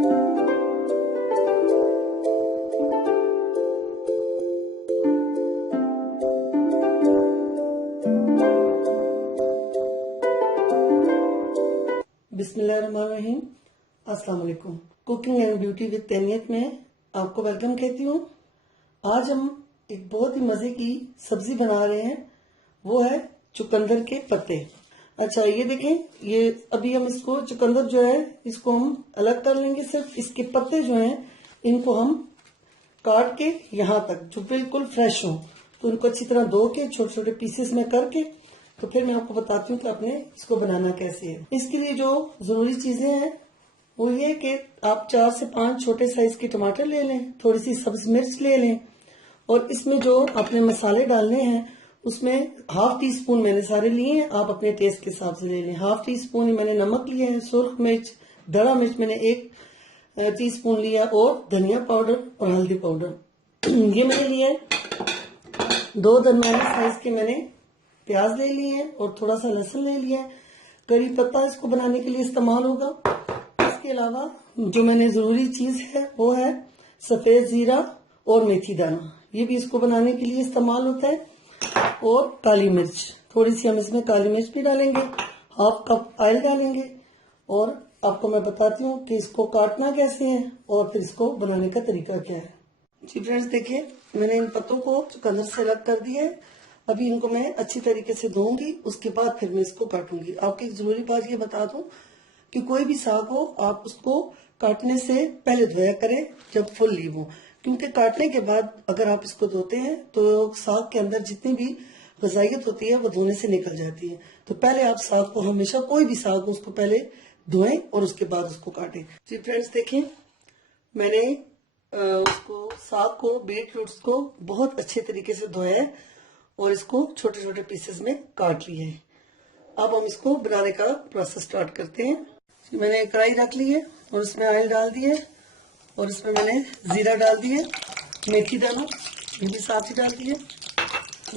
बिस्मिल्लाहिर्रहमानिर्रहीम। अस्सलाम वालेकुम। कुकिंग एंड ब्यूटी विद तैनियत में आपको वेलकम कहती हूँ। आज हम एक बहुत ही मजे की सब्जी बना रहे हैं, वो है चुकंदर के पत्ते। अच्छा ये देखें, ये अभी हम इसको चुकंदर जो है इसको हम अलग कर लेंगे। सिर्फ इसके पत्ते जो हैं इनको हम काट के यहाँ तक जो बिल्कुल फ्रेश हो, तो इनको अच्छी तरह धो के छोटे छोटे पीसेस में करके तो फिर मैं आपको बताती हूँ कि आपने इसको बनाना कैसे है। इसके लिए जो जरूरी चीजें हैं वो ये कि आप 4 से 5 छोटे साइज के टमाटर ले लें, थोड़ी सी सब्ज मिर्च ले लें, और इसमें जो आपने मसाले डालने हैं उसमें ½ टी स्पून मैंने सारे लिए हैं, आप अपने टेस्ट के हिसाब से ले लें। ½ टी स्पून मैंने नमक लिया है, सुर्ख मिर्च, दड़ा मिर्च मैंने 1 टीस्पून लिया, और धनिया पाउडर और हल्दी पाउडर ये मैंने लिया है। 2 दरमियाने साइज के मैंने प्याज ले लिए हैं और थोड़ा सा लहसुन ले लिया है। करी पत्ता इसको बनाने के लिए इस्तेमाल होगा। इसके अलावा जो मैंने जरूरी चीज है वो है सफेद जीरा और मेथी दाना, ये भी इसको बनाने के लिए इस्तेमाल होता है। और काली मिर्च, थोड़ी सी हम इसमें काली मिर्च भी डालेंगे। ½ कप ऑयल डालेंगे, और आपको मैं बताती हूँ कि इसको काटना कैसे है और फिर इसको बनाने का तरीका क्या है। जी फ्रेंड्स देखिए, मैंने इन पत्तों को चुकंदर से अलग कर दिया है। अभी इनको मैं अच्छी तरीके से धोऊंगी, उसके बाद फिर मैं इसको काटूंगी। आपको एक जरूरी बात ये बता दूं कि कोई भी साग हो आप उसको काटने से पहले धोया करें जब फुल लीव हो, क्योंकि काटने के बाद अगर आप इसको धोते हैं तो साग के अंदर जितनी भी गजाइत होती है वो धोने से निकल जाती है। तो पहले आप साग को हमेशा, कोई भी साग हो उसको पहले धोएं और उसके बाद उसको काटें। जी फ्रेंड्स देखिए, मैंने उसको साग को, बीट रूट्स को बहुत अच्छे तरीके से धोया है और इसको छोटे छोटे पीसेस में काट लिए है। अब हम इसको बनाने का प्रोसेस स्टार्ट करते हैं। मैंने कढ़ाई रख ली है और उसमें ऑयल डाल दिए, और इसमें मैंने जीरा डाल दिए, मेथी दाना ये भी साथ ही डाल दिए।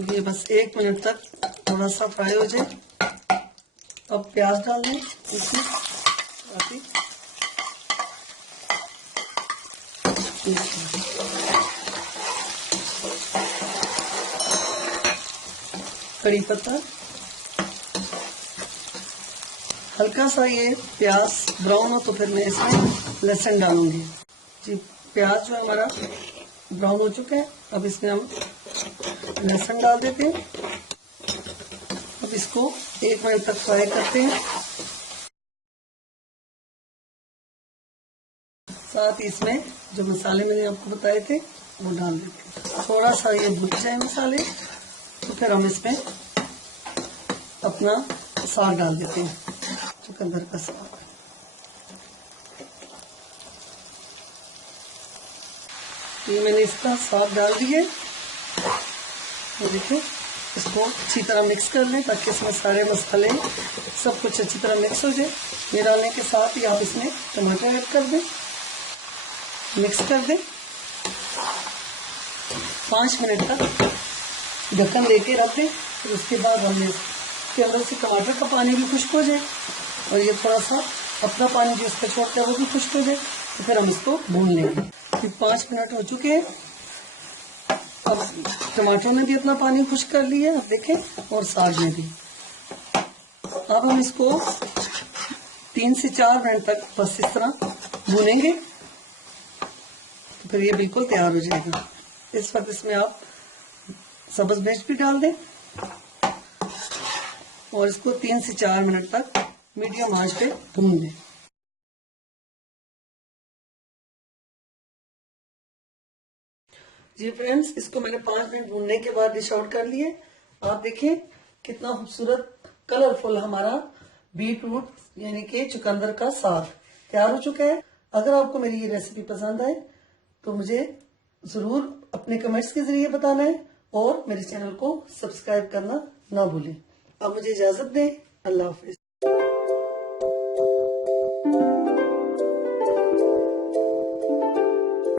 ये बस 1 मिनट तक थोड़ा सा फ्राई हो जाए। अब प्याज डाल दें इसमें काफी। कड़ी पत्ता, हल्का सा ये प्याज ब्राउन हो तो फिर मैं इसमें लहसुन डालूंगी। जी प्याज जो हमारा ब्राउन हो चुका है, अब इसमें हम लहसुन डाल देते हैं। अब इसको 1 मिनट तक फ्राई करते हैं। साथ ही इसमें जो मसाले मैंने आपको बताए थे वो डाल देते हैं। थोड़ा सा ये भुन जाए मसाले तो फिर हम इसमें अपना साग डाल देते हैं, चुकंदर का साग। ये मैंने इसका साग डाल दिया। तो देखिए, इसको अच्छी तरह मिक्स कर लें ताकि इसमें सारे मसाले सब कुछ अच्छी तरह मिक्स हो जाए। ये डालने के साथ ही आप इसमें टमाटर ऐड कर दें, मिक्स कर दें। 5 मिनट तक ढक्कन देके रख दें। फिर उसके बाद हमने इसके अंदर से टमाटर का पानी भी खुश्क हो जाए और ये थोड़ा सा अपना पानी जो इसका छोड़ता है वो भी खुश्क हो जाए, तो फिर हम इसको भून लेंगे। फिर 5 मिनट हो चुके हैं। अब टमाटर ने भी अपना पानी खुश्क कर लिया, अब देखें, और साग में भी। अब हम इसको 3 से 4 मिनट तक बस इस तरह भूनेंगे, तो फिर ये बिल्कुल तैयार हो जाएगा। इस वक्त इसमें आप सब्ज मिर्च भी डाल दें और इसको 3 से 4 मिनट तक मीडियम आंच पे भून लें। जी फ्रेंड्स, इसको मैंने 5 मिनट भूनने के बाद डिश आउट कर लिए। आप देखें कितना खूबसूरत कलरफुल हमारा बीट रूट यानी कि चुकंदर का साग तैयार हो चुका है। अगर आपको मेरी ये रेसिपी पसंद आए तो मुझे जरूर अपने कमेंट्स के जरिए बताना है और मेरे चैनल को सब्सक्राइब करना ना भूलें। अब मुझे इजाजत दें। अल्लाह हाफिज।